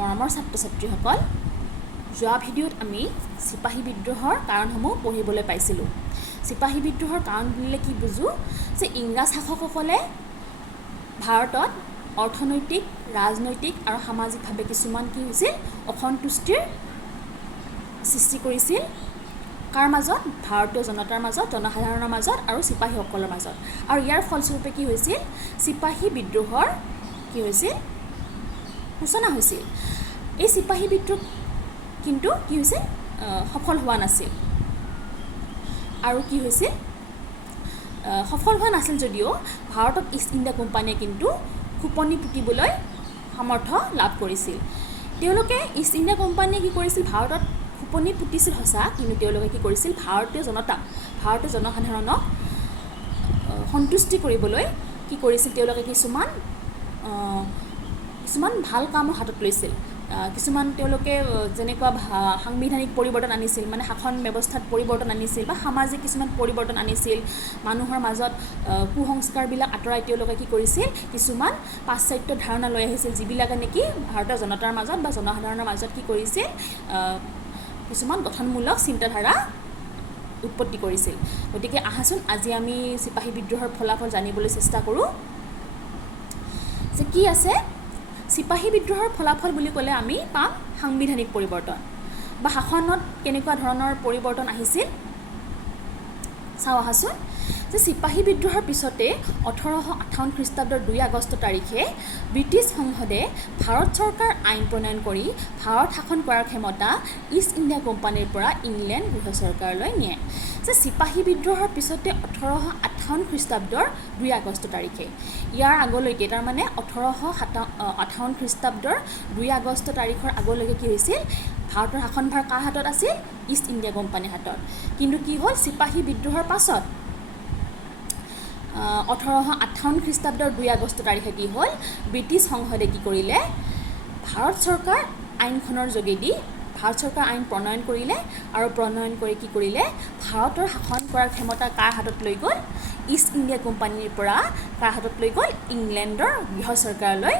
মৰমৰ ছাত্ৰ ছাত্ৰীসকল, যোৱা ভিডিঅ'ত আমি চিপাহী বিদ্ৰোহৰ কাৰণসমূহ পঢ়িবলৈ পাইছিলোঁ। চিপাহী বিদ্ৰোহৰ কাৰণ বুলিলে কি বুজোঁ যে ইংৰাজ শাসকসকলে ভাৰতত অৰ্থনৈতিক, ৰাজনৈতিক আৰু সামাজিকভাৱে কিছুমান কি হৈছিল অসন্তুষ্টিৰ সৃষ্টি কৰিছিল। কাৰ মাজত? ভাৰতীয় জনতাৰ মাজত, জনসাধাৰণৰ মাজত আৰু চিপাহীসকলৰ মাজত। আৰু ইয়াৰ ফলস্বৰূপে কি হৈছিল? চিপাহী বিদ্ৰোহৰ কি হৈছিল? সূচনা হৈছিল। এই চিপাহী বিদ্ৰোহ কিন্তু কি হৈছিল? সফল হোৱা নাছিল। আৰু কি হৈছিল? সফল হোৱা নাছিল যদিও ভাৰতত ইষ্ট ইণ্ডিয়া কোম্পানীয়ে কিন্তু খোপনি পুতিবলৈ সামৰ্থ্য লাভ কৰিছিল। তেওঁলোকে ইষ্ট ইণ্ডিয়া কোম্পানীয়ে কি কৰিছিল? ভাৰতত খোপনি পুতিছিল সঁচা, কিন্তু তেওঁলোকে কি কৰিছিল? ভাৰতীয় জনতাক, ভাৰতীয় জনসাধাৰণক সন্তুষ্টি কৰিবলৈ কি কৰিছিল? তেওঁলোকে কিছুমান ভাল কামো হাতত লৈছিল। কিছুমান তেওঁলোকে যেনেকুৱা সাংবিধানিক পৰিৱৰ্তন আনিছিল, মানে শাসন ব্যৱস্থাত পৰিৱৰ্তন আনিছিল বা সামাজিক কিছুমান পৰিৱৰ্তন আনিছিল। মানুহৰ মাজত কুসংস্কাৰবিলাক আঁতৰাই তেওঁলোকে কি কৰিছিল? কিছুমান পাশ্চাত্য ধাৰণা লৈ আহিছিল, যিবিলাকে নেকি ভাৰতীয় জনতাৰ মাজত বা জনসাধাৰণৰ মাজত কি কৰিছিল? কিছুমান গঠনমূলক চিন্তাধাৰা উৎপত্তি কৰিছিল। গতিকে আহাচোন আজি আমি চিপাহী বিদ্ৰোহৰ ফলাফল জানিবলৈ চেষ্টা কৰোঁ যে কি আছে। চিপাহী বিদ্ৰোহৰ ফলাফল বুলি ক'লে আমি পাম সাংবিধানিক পৰিৱৰ্তন বা শাসনত কেনেকুৱা ধৰণৰ পৰিৱৰ্তন আহিছিল চাওঁ আহাচোন। যে চিপাহী বিদ্ৰোহৰ পিছতে 1858 খ্ৰীষ্টাব্দৰ 2 আগষ্ট তাৰিখে ব্ৰিটিছ সংসদে ভাৰত চৰকাৰ আইন প্ৰণয়ন কৰি ভাৰত শাসন কৰাৰ ক্ষমতা ইষ্ট ইণ্ডিয়া কোম্পানীৰ পৰা ইংলেণ্ড গৃহ চৰকাৰলৈ নিয়ে। যে চিপাহী বিদ্ৰোহৰ পিছতে 1858 খ্ৰীষ্টাব্দৰ 2 আগষ্ট তাৰিখে, ইয়াৰ আগলৈকে তাৰমানে 1858 খ্ৰীষ্টাব্দৰ 2 আগষ্ট তাৰিখৰ আগলৈকে কি হৈছিল? ভাৰতৰ শাসনভাৰ কাৰ হাতত আছিল? ইষ্ট ইণ্ডিয়া কোম্পানীৰ হাতত। কিন্তু কি হ'ল? চিপাহী বিদ্ৰোহৰ পাছত 1858 খ্ৰীষ্টাব্দৰ 2 আগষ্ট তাৰিখে কি হ'ল? ব্ৰিটিছ সংসদে কি কৰিলে? ভাৰত চৰকাৰ আইনখনৰ যোগেদি ভাৰত চৰকাৰ আইন প্ৰণয়ন কৰিলে আৰু প্ৰণয়ন কৰি কি কৰিলে? ভাৰতৰ শাসন কৰাৰ ক্ষমতা কাৰ হাতত লৈ গ'ল? ইষ্ট ইণ্ডিয়া কোম্পানীৰ পৰা কাৰ হাতত লৈ গ'ল? ইংলেণ্ডৰ গৃহ চৰকাৰলৈ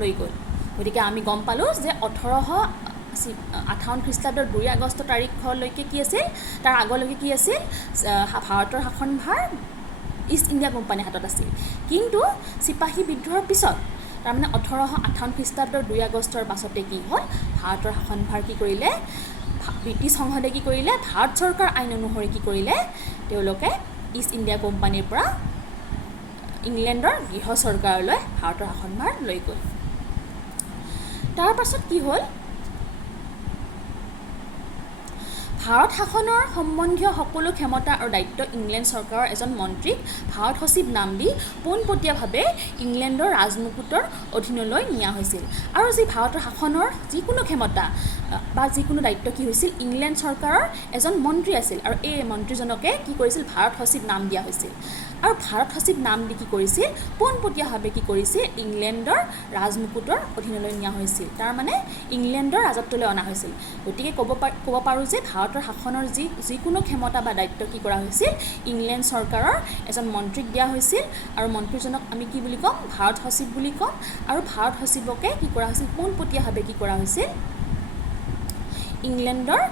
লৈ গ'ল। গতিকে আমি গম পালোঁ যে 1858 খ্ৰীষ্টাব্দৰ 2 আগষ্ট তাৰিখলৈকে কি আছিল? তাৰ আগলৈকে কি আছিল? ভাৰতৰ শাসনভাৰ ইষ্ট ইণ্ডিয়া কোম্পানীৰ হাতত আছিল। কিন্তু চিপাহী বিদ্ৰোহৰ পিছত তাৰমানে 1858 খ্ৰীষ্টাব্দৰ 2 আগষ্টৰ পাছতে কি হ'ল? ভাৰতৰ শাসনভাৰ কি কৰিলে? ব্ৰিটিছ সংসদে কি কৰিলে? ভাৰত চৰকাৰ আইন অনুসৰি কি কৰিলে? তেওঁলোকে ইষ্ট ইণ্ডিয়া কোম্পানীৰ পৰা ইংলেণ্ডৰ গৃহ চৰকাৰলৈ ভাৰতৰ শাসনভাৰ লৈ গ'ল। তাৰ পাছত কি হ'ল? ভাৰত শাসনৰ সম্বন্ধীয় সকলো ক্ষমতা আৰু দায়িত্ব ইংলেণ্ড চৰকাৰৰ এজন মন্ত্ৰীক ভাৰত সচিব নাম দি পোনপটীয়াভাৱে ইংলেণ্ডৰ ৰাজমুকুটৰ অধীনলৈ নিয়া হৈছিল। আৰু যি ভাৰতৰ শাসনৰ যিকোনো ক্ষমতা বা যিকোনো দায়িত্ব কি হৈছিল? ইংলেণ্ড চৰকাৰৰ এজন মন্ত্ৰী আছিল আৰু এই মন্ত্ৰীজনকে কি কৰিছিল? ভাৰত সচিব নাম দিয়া হৈছিল। আৰু ভাৰত সচিব নাম দি কি কৰিছিল? পোনপটীয়াভাৱে কি কৰিছিল? ইংলেণ্ডৰ ৰাজমুকুটৰ অধীনলৈ নিয়া হৈছিল। তাৰমানে ইংলেণ্ডৰ ৰাজত্বলৈ অনা হৈছিল। গতিকে ক'ব পাৰোঁ যে ভাৰতৰ শাসনৰ যিকোনো ক্ষমতা বা দায়িত্ব কি কৰা হৈছিল? ইংলেণ্ড চৰকাৰৰ এজন মন্ত্ৰীক দিয়া হৈছিল আৰু মন্ত্ৰীজনক আমি কি বুলি ক'ম? ভাৰত সচিব বুলি ক'ম। আৰু ভাৰত সচিবকে কি কৰা হৈছিল? পোনপটীয়াভাৱে কি কৰা হৈছিল? ইংলেণ্ডৰ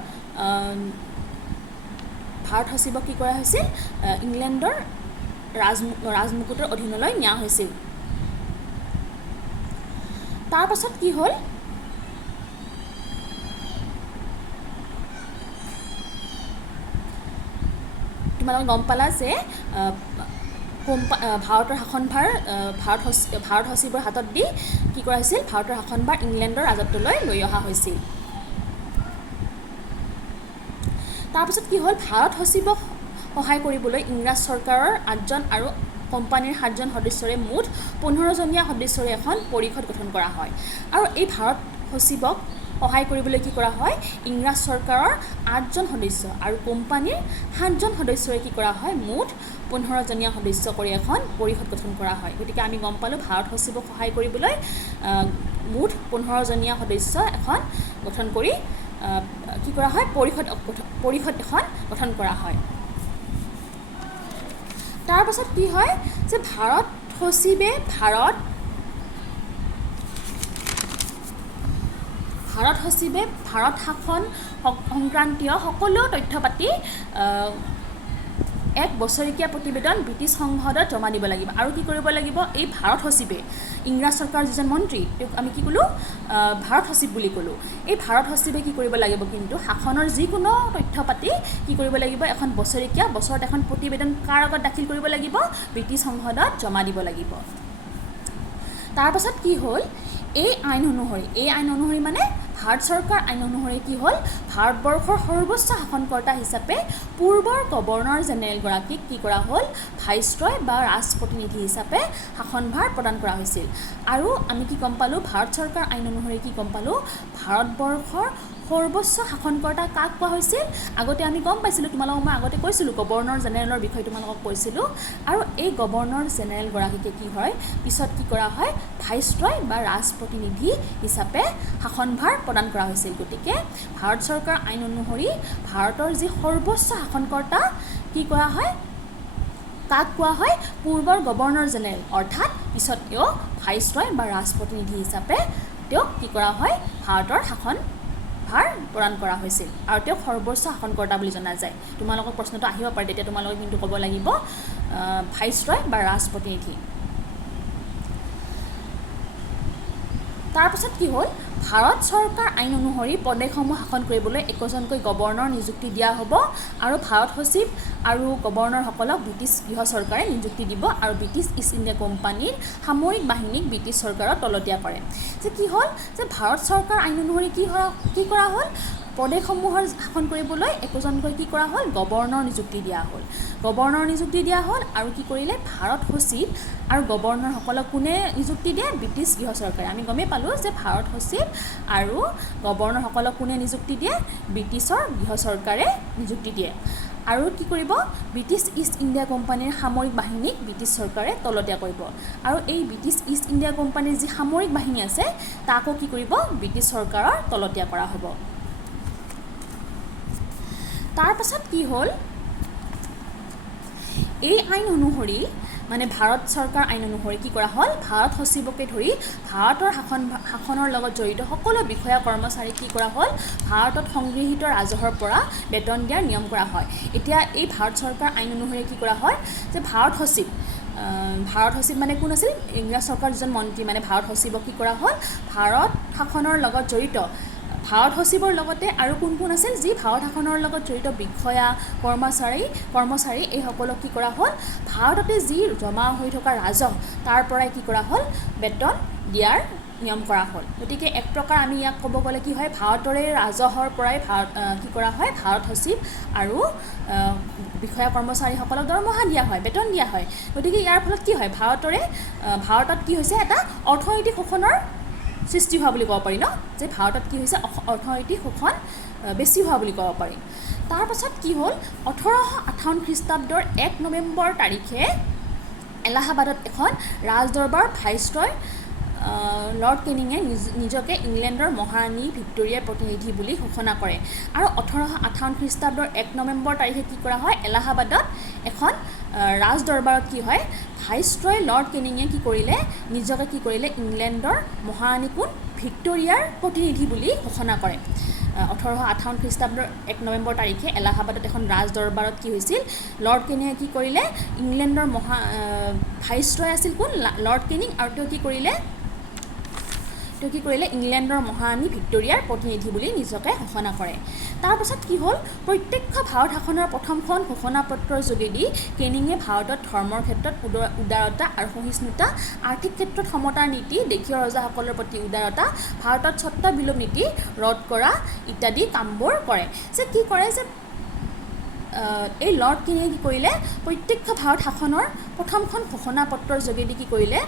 ভাৰত সচিবক কি কৰা হৈছিল? ইংলেণ্ডৰ ৰাজমুকুটৰ অধীনলৈ নিয়া হৈছিল। তাৰ পাছত কি হ'ল? তোমালোকে গম পালা যে ভাৰতৰ শাসনভাৰ ভাৰত সচিবৰ হাতত দি কি কৰা হৈছিল? ভাৰতৰ শাসনভাৰ ইংলেণ্ডৰ ৰাজত্বলৈ লৈ অহা হৈছিল। তাৰপিছত কি হ'ল? ভাৰত সচিবক সহায় কৰিবলৈ ইংৰাজ চৰকাৰৰ 8জন আৰু কোম্পানীৰ 7জন সদস্যৰে মুঠ 15জনীয়া সদস্যৰে এখন পৰিষদ গঠন কৰা হয়। আৰু এই ভাৰত সচিবক সহায় কৰিবলৈ কি কৰা হয়? ইংৰাজ চৰকাৰৰ 8জন সদস্য আৰু কোম্পানীৰ 7জন সদস্যৰে কি কৰা হয়? মুঠ 15জনীয়া সদস্য কৰি এখন পৰিষদ গঠন কৰা হয়। গতিকে আমি গম পালোঁ ভাৰত সচিবক সহায় কৰিবলৈ মুঠ 15জনীয়া সদস্য এখন গঠন কৰি কি কৰা হয়? পৰিষদ এখন গঠন কৰা হয়। তাৰ পাছত কি হয়? যে ভাৰত সচিবে ভাৰত সচিবে ভাৰত শাসন সংক্ৰান্তীয় সকলো তথ্য পাতি এক বছৰেকীয়া প্ৰতিবেদন ব্ৰিটিছ সংসদত জমা দিব লাগিব। আৰু কি কৰিব লাগিব, এই ভাৰত সচিবে ইংৰাজ চৰকাৰৰ যিজন মন্ত্ৰী তেওঁক আমি কি ক'লোঁ, ভাৰত সচিব বুলি ক'লোঁ। এই ভাৰত সচিবে কি কৰিব লাগিব, কিন্তু শাসনৰ যিকোনো তথ্য পাতি কি কৰিব লাগিব, এখন বছৰত এখন প্ৰতিবেদন কাৰ আগত দাখিল কৰিব লাগিব, ব্ৰিটিছ সংসদত জমা দিব লাগিব। তাৰপাছত কি হ'ল, এই আইন অনুসৰি মানে ভাৰত চৰকাৰ আইন অনুসৰি কি হ'ল, ভাৰতবৰ্ষৰ সৰ্বোচ্চ শাসনকৰ্তা হিচাপে পূৰ্বৰ গভৰ্ণৰ জেনেৰেলগৰাকীক কি কৰা হ'ল, ভাইচৰয় বা ৰাজপ্ৰতিনিধি হিচাপে শাসনভাৰ প্ৰদান কৰা হৈছিল। আৰু আমি কি গম পালোঁ, ভাৰত চৰকাৰ আইন অনুসৰি কি গম পালোঁ, ভাৰতবৰ্ষৰ সৰ্বোচ্চ শাসনকৰ্তা কাক কোৱা হৈছিল, আগতে আমি গম পাইছিলোঁ, তোমালোকক মই আগতে কৈছিলোঁ, গভৰ্ণৰ জেনেৰেলৰ বিষয়ে তোমালোকক কৈছিলোঁ। আৰু এই গভৰ্ণৰ জেনেৰেলগৰাকীকে কি হয়, পিছত কি কৰা হয়, ভাইচৰয় বা ৰাজপ্ৰতিনিধি হিচাপে শাসনভাৰ প্ৰদান কৰা হৈছিল। গতিকে ভাৰত চৰকাৰ আইন অনুসৰি ভাৰতৰ যি সৰ্বোচ্চ শাসনকৰ্তা কি কৰা হয়, কাক কোৱা হয়, পূৰ্বৰ গভৰ্ণৰ জেনেৰেল, অৰ্থাৎ পিছত তেওঁ ভাইচৰয় বা ৰাজপ্ৰতিনিধি হিচাপে তেওঁক কি কৰা হয়, ভাৰতৰ শাসনভাৰ প্ৰদান কৰা হৈছিল। আৰু তেওঁক সৰ্বোচ্চ শাসনকৰ্তা বুলি জনা যায়। তোমালোকৰ প্ৰশ্নটো আহিব পাৰে, তেতিয়া তোমালোকে কিন্তু ক'ব লাগিব ভাইচৰয় বা ৰাজপ্ৰতিনিধি। তাৰপাছত কি হ'ল, ভাৰত চৰকাৰ আইন অনুসৰি প্ৰদেশসমূহ শাসন কৰিবলৈ একোজনকৈ গভৰ্ণৰ নিযুক্তি দিয়া হ'ব। আৰু ভাৰত সচিব আৰু গভৰ্ণৰসকলক ব্ৰিটিছ গৃহ চৰকাৰে নিযুক্তি দিব। আৰু ব্ৰিটিছ ইষ্ট ইণ্ডিয়া কোম্পানীৰ সামৰিক বাহিনীক ব্ৰিটিছ চৰকাৰৰ তলতীয়া কৰে। যে কি হ'ল, যে ভাৰত চৰকাৰ আইন অনুসৰি কি কৰা হ'ল, প্ৰদেশসমূহৰ শাসন কৰিবলৈ একোজনকৈ কি কৰা হ'ল, গভৰ্ণৰ নিযুক্তি দিয়া হ'ল। আৰু কি কৰিলে, ভাৰত সচিব আৰু গভৰ্ণৰসকলক কোনে নিযুক্তি দিয়ে, ব্ৰিটিছ গৃহ চৰকাৰে। আমি গমেই পালোঁ যে ভাৰত সচিব আৰু গভৰ্ণৰসকলক কোনে নিযুক্তি দিয়ে, ব্ৰিটিছৰ গৃহ চৰকাৰে নিযুক্তি দিয়ে। আৰু কি কৰিব, ব্ৰিটিছ ইষ্ট ইণ্ডিয়া কোম্পানীৰ সামৰিক বাহিনীক ব্ৰিটিছ চৰকাৰে তলতীয়া কৰিব। আৰু এই ব্ৰিটিছ ইষ্ট ইণ্ডিয়া কোম্পানীৰ যি সামৰিক বাহিনী আছে তাকো কি কৰিব, ব্ৰিটিছ চৰকাৰৰ তলতীয়া কৰা হ'ব। তাৰপাছত কি হ'ল, এই আইন অনুসৰি মানে ভাৰত চৰকাৰ আইন অনুসৰি কি কৰা হ'ল, ভাৰত সচিবকে ধৰি ভাৰতৰ শাসনৰ লগত জড়িত সকলো বিষয়া কৰ্মচাৰীক কি কৰা হ'ল, ভাৰতত সংগৃহীত ৰাজহৰ পৰা বেতন দিয়াৰ নিয়ম কৰা হয়। এতিয়া এই ভাৰত চৰকাৰ আইন অনুসৰি কি কৰা হয়, যে ভাৰত সচিব মানে কোন আছিল, ইংৰাজ চৰকাৰ যিজন মন্ত্ৰী, মানে ভাৰত সচিবক কি কৰা হ'ল, ভাৰত শাসনৰ লগত জড়িত ভাৰত সচিবৰ লগতে আৰু কোন আছিল, যি ভাৰত শাসনৰ লগত জড়িত বিষয়া কৰ্মচাৰী এইসকলক কি কৰা হ'ল, ভাৰততে যি জমা হৈ থকা ৰাজহ তাৰ পৰাই কি কৰা হ'ল, বেতন দিয়াৰ নিয়ম কৰা হ'ল। গতিকে এক প্ৰকাৰ আমি ইয়াক ক'ব গ'লে কি হয়, ভাৰতৰে ৰাজহৰ পৰাই কি কৰা হয়, ভাৰত সচিব আৰু বিষয়া কৰ্মচাৰীসকলক দৰমহা দিয়া হয়, বেতন দিয়া হয়। গতিকে ইয়াৰ ফলত কি হয়, ভাৰতত কি হৈছে, এটা অৰ্থনৈতিক শোষণৰ সৃষ্টি হোৱা বুলি ক'ব পাৰি ন, যে ভাৰতত কি হৈছে, অৰ্থনৈতিক শোষণ বেছি হোৱা বুলি ক'ব পাৰি। তাৰপাছত কি হ'ল, 1858 খ্ৰীষ্টাব্দৰ 1 নৱেম্বৰ তাৰিখে এলাহাবাদত এখন ৰাজদৰবাৰ ভাইচৰয় লৰ্ড কেনিঙে নিজকে ইংলেণ্ডৰ মহাৰাণী ভিক্টৰিয়াৰ প্ৰতিনিধি বুলি ঘোষণা কৰে। আৰু 1858 খ্ৰীষ্টাব্দৰ 1 নৱেম্বৰ তাৰিখে কি কৰা হয়, এলাহাবাদত এখন ৰাজদৰবাৰত কি হয়, ভাইচৰয় লৰ্ড কেনিঙে কি কৰিলে, নিজকে কি কৰিলে, ইংলেণ্ডৰ মহাৰাণী কোন, ভিক্টৰিয়াৰ প্ৰতিনিধি বুলি ঘোষণা কৰে। 1858 খ্ৰীষ্টাব্দৰ 1 নৱেম্বৰ তাৰিখে এলাহাবাদত এখন ৰাজদৰবাৰত কি হৈছিল, লৰ্ড কেনিঙে কি কৰিলে, ইংলেণ্ডৰ ভাইচৰয় আছিল কোন, লৰ্ড কেনিং। আৰু তেওঁ কি কৰিলে, ইংলেণ্ডৰ মহাৰাণী ভিক্টৰিয়াৰ প্ৰতিনিধি বুলি নিজকে ঘোষণা কৰে। তাৰপাছত কি হ'ল, প্ৰত্যক্ষ ভাৰত শাসনৰ প্ৰথমখন ঘোষণাপত্ৰৰ যোগেদি কেনিঙে ভাৰতত ধৰ্মৰ ক্ষেত্ৰত উদাৰতা আৰু সহিষ্ণুতা, আৰ্থিক ক্ষেত্ৰত সমতাৰ নীতি, দেশীয় ৰজাসকলৰ প্ৰতি উদাৰতা, ভাৰতত স্বত্ব বিলোপ নীতি ৰদ কৰা ইত্যাদি কামবোৰ কৰে। যে কি কৰে, যে এই লৰ্ড কেনিঙে কি কৰিলে, প্ৰত্যক্ষ ভাৰত শাসনৰ প্ৰথমখন ঘোষণাপত্ৰৰ যোগেদি কি কৰিলে,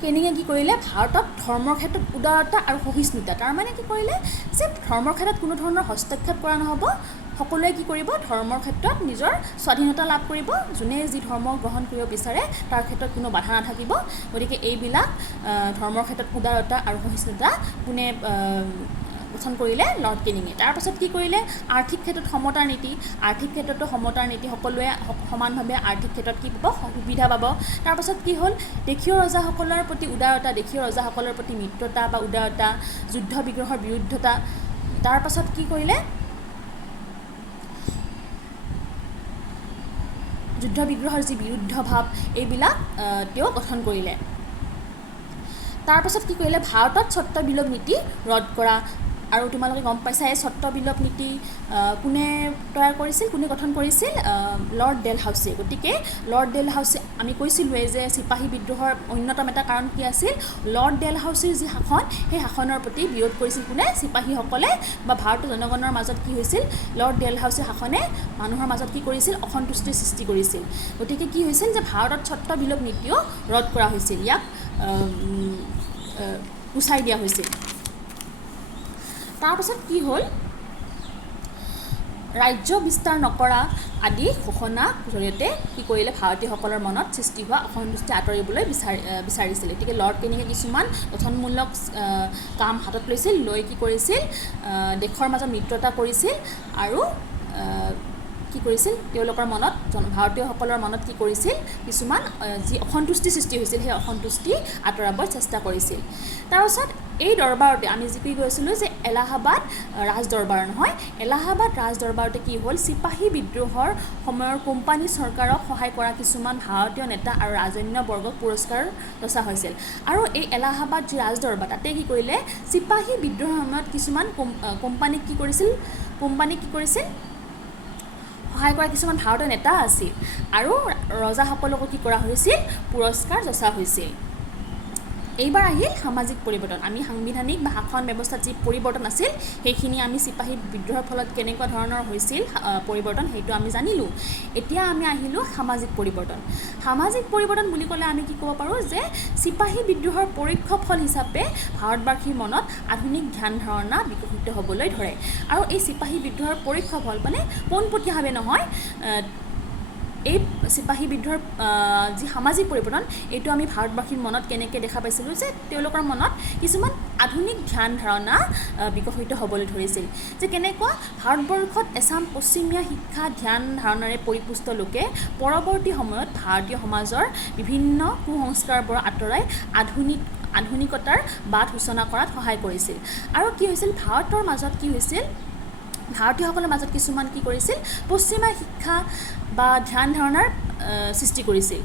কেনিঙে কি কৰিলে, ভাৰতত ধৰ্মৰ ক্ষেত্ৰত উদাৰতা আৰু সহিষ্ণুতা, তাৰমানে কি কৰিলে, যে ধৰ্মৰ ক্ষেত্ৰত কোনো ধৰণৰ হস্তক্ষেপ কৰা নহ'ব, সকলোৱে কি কৰিব, ধৰ্মৰ ক্ষেত্ৰত নিজৰ স্বাধীনতা লাভ কৰিব, যোনে যি ধৰ্ম গ্ৰহণ কৰিব বিচাৰে তাৰ ক্ষেত্ৰত কোনো বাধা নাথাকিব। গতিকে এইবিলাক ধৰ্মৰ ক্ষেত্ৰত উদাৰতা আৰু সহিষ্ণুতা কোনে গঠন কৰিলে লৰ্ড কেনিঙে। তাৰপাছত কি কৰিলে, আৰ্থিক ক্ষেত্ৰত সমতাৰ নীতি, আৰ্থিক ক্ষেত্ৰতো সমতাৰ নীতি, সকলোৱে সমানভাৱে আৰ্থিক ক্ষেত্ৰত কি পাব, সুবিধা পাব। তাৰপাছত কি হ'ল, দেশীয় ৰজাসকলৰ প্ৰতি উদাৰতা, দেশীয় ৰজাসকলৰ প্ৰতি মিত্ৰতা বা উদাৰতা, যুদ্ধ বিগ্ৰহৰ বিৰুদ্ধতা। তাৰপাছত কি কৰিলে, যুদ্ধ বিগ্ৰহৰ যি বিৰুদ্ধ ভাৱ, এইবিলাক তেওঁ গঠন কৰিলে। তাৰপাছত কি কৰিলে, ভাৰতত স্বত্ব বিলোপ নীতি ৰদ কৰা। আৰু তোমালোকে গম পাইছা এই স্বত্ব বিলোপ নীতি কোনে তৈয়াৰ কৰিছিল, কোনে গঠন কৰিছিল, লৰ্ড ডেলহাউচি। গতিকে লৰ্ড ডেলহাউচি, আমি কৈছিলোঁৱেই যে চিপাহী বিদ্ৰোহৰ অন্যতম এটা কাৰণ কি আছিল, লৰ্ড ডেলহাউচিৰ যি শাসন, সেই শাসনৰ প্ৰতি বিৰোধ কৰিছিল কোনে, চিপাহীসকলে। বা ভাৰতীয় জনগণৰ মাজত কি হৈছিল, লৰ্ড ডেলহাউচিৰ শাসনে মানুহৰ মাজত কি কৰিছিল, অসন্তুষ্টিৰ সৃষ্টি কৰিছিল। গতিকে কি হৈছিল যে ভাৰতত স্বত্ব বিলোপ নীতিও ৰদ কৰা হৈছিল, ইয়াক গুচাই দিয়া হৈছিল। তাৰপাছত কি হ'ল, ৰাজ্য বিস্তাৰ নকৰা আদি ঘোষণাৰ জৰিয়তে কি কৰিলে, ভাৰতীয়সকলৰ মনত সৃষ্টি হোৱা অসন্তুষ্টি আঁতৰিবলৈ বিচাৰিছিল। গতিকে লৰ্ড কেনিঙে কিছুমান গঠনমূলক কাম হাতত লৈছিল, লৈ কি কৰিছিল, দেশৰ মাজত মিত্ৰতা কৰিছিল আৰু কি কৰিছিল, তেওঁলোকৰ মনত, ভাৰতীয়সকলৰ মনত কি কৰিছিল, কিছুমান যি অসন্তুষ্টি সৃষ্টি হৈছিল, সেই অসন্তুষ্টি আঁতৰাব চেষ্টা কৰিছিল। তাৰপাছত এই দৰবাৰতে আমি যি কৈছিলোঁ যে এলাহাবাদ ৰাজদৰবাৰ নহয়, এলাহাবাদ ৰাজদৰবাৰতে কি হ'ল, চিপাহী বিদ্ৰোহৰ সময়ৰ কোম্পানী চৰকাৰক সহায় কৰা কিছুমান ভাৰতীয় নেতা আৰু ৰাজন্যবৰ্গক পুৰস্কাৰ ৰচা হৈছিল। আৰু এই এলাহাবাদ যি ৰাজদৰবাৰ, তাতে কি কৰিলে, চিপাহী বিদ্ৰোহৰ সময়ত কিছুমান কোম্পানীক কি কৰিছিল, সহায় কৰা কিছুমান ভাৰতীয় নেতা আছিল আৰু ৰজাসকলকো কি কৰা হৈছিল, পুৰস্কাৰ যচা হৈছিল। এইবাৰ আহিল সামাজিক পৰিৱৰ্তন। আমি সাংবিধানিক বা শাসন ব্যৱস্থাত যি পৰিৱৰ্তন আছিল, সেইখিনি আমি চিপাহী বিদ্ৰোহৰ ফলত কেনেকুৱা ধৰণৰ হৈছিল পৰিৱৰ্তন, সেইটো আমি জানিলোঁ। এতিয়া আমি আহিলোঁ সামাজিক পৰিৱৰ্তন। সামাজিক পৰিৱৰ্তন বুলি ক'লে আমি কি ক'ব পাৰোঁ যে চিপাহী বিদ্ৰোহৰ পৰোক্ষ ফল হিচাপে ভাৰতবাসীৰ মনত আধুনিক ধ্যান ধাৰণা বিকশিত হ'বলৈ ধৰে। আৰু এই চিপাহী বিদ্ৰোহৰ পৰোক্ষ ফল মানে পোনপটীয়াভাৱে নহয়, এই চিপাহী বিদ্ৰোহৰ যি সামাজিক পৰিৱৰ্তন, এইটো আমি ভাৰতবাসীৰ মনত কেনেকৈ দেখা পাইছিলোঁ যে তেওঁলোকৰ মনত কিছুমান আধুনিক ধ্যান ধাৰণা বিকশিত হ'বলৈ ধৰিছিল। যে কেনেকুৱা, ভাৰতবৰ্ষত এচাম পশ্চিমীয়া শিক্ষা ধ্যান ধাৰণাৰে পৰিপুষ্ট লোকে পৰৱৰ্তী সময়ত ভাৰতীয় সমাজৰ বিভিন্ন কুসংস্কাৰবোৰ আঁতৰাই আধুনিকতাৰ বাট সূচনা কৰাত সহায় কৰিছিল। আৰু কি হৈছিল, ভাৰতৰ মাজত কি হৈছিল, ভাৰতীয়সকলৰ মাজত কিছুমান কি কৰিছিল, পশ্চিমীয়া শিক্ষা বা ধ্যান ধাৰণাৰ সৃষ্টি কৰিছিল।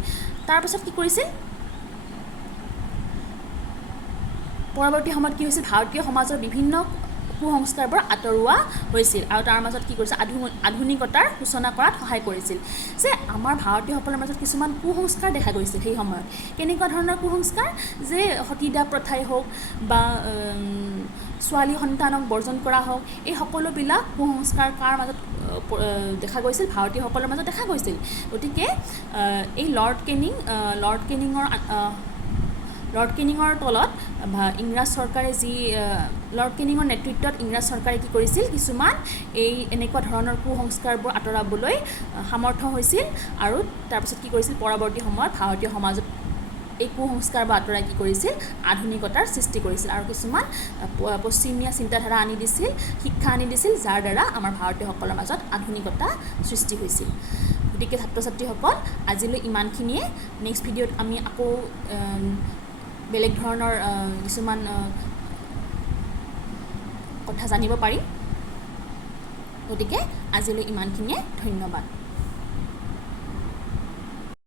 তাৰপাছত কি কৰিছিল, পৰৱৰ্তী সময়ত কি হৈছিল, ভাৰতীয় সমাজৰ বিভিন্ন কুসংস্কাৰবোৰ আঁতৰোৱা হৈছিল আৰু তাৰ মাজত কি কৰিছিল, আধুনিকতাৰ সূচনা কৰাত সহায় কৰিছিল। যে আমাৰ ভাৰতীয়সকলৰ মাজত কিছুমান কুসংস্কাৰ দেখা গৈছিল সেই সময়ত। কেনেকুৱা ধৰণৰ কুসংস্কাৰ, যে সতীদাহ প্ৰথাই হওক বা ছোৱালী সন্তানক বৰ্জন কৰা হওক, এই সকলোবিলাক কুসংস্কাৰ কাৰ মাজত দেখা গৈছিল, ভাৰতীয়সকলৰ মাজত দেখা গৈছিল। গতিকে এই লৰ্ড কেনিঙৰ তলত ইংৰাজ চৰকাৰে লৰ্ড কেনিঙৰ নেতৃত্বত ইংৰাজ চৰকাৰে কি কৰিছিল, কিছুমান এই এনেকুৱা ধৰণৰ কুসংস্কাৰবোৰ আঁতৰাবলৈ সামৰ্থ্য হৈছিল। আৰু তাৰপিছত কি কৰিছিল, পৰৱৰ্তী সময়ত ভাৰতীয় সমাজত এই কুসংস্কাৰবোৰ আঁতৰাই কি কৰিছিল, আধুনিকতাৰ সৃষ্টি কৰিছিল আৰু কিছুমান পশ্চিমীয়া চিন্তাধাৰা আনি দিছিল, শিক্ষা আনি দিছিল, যাৰ দ্বাৰা আমাৰ ভাৰতীয়সকলৰ মাজত আধুনিকতা সৃষ্টি হৈছিল। গতিকে ছাত্ৰ ছাত্ৰীসকল, আজিলৈ ইমানখিনিয়ে। নেক্সট ভিডিঅ'ত আমি আকৌ বেলেগ ধৰণৰ কিছুমান কথা জানিব পাৰিম। গতিকে আজিলৈ ইমানখিনিয়ে, ধন্যবাদ।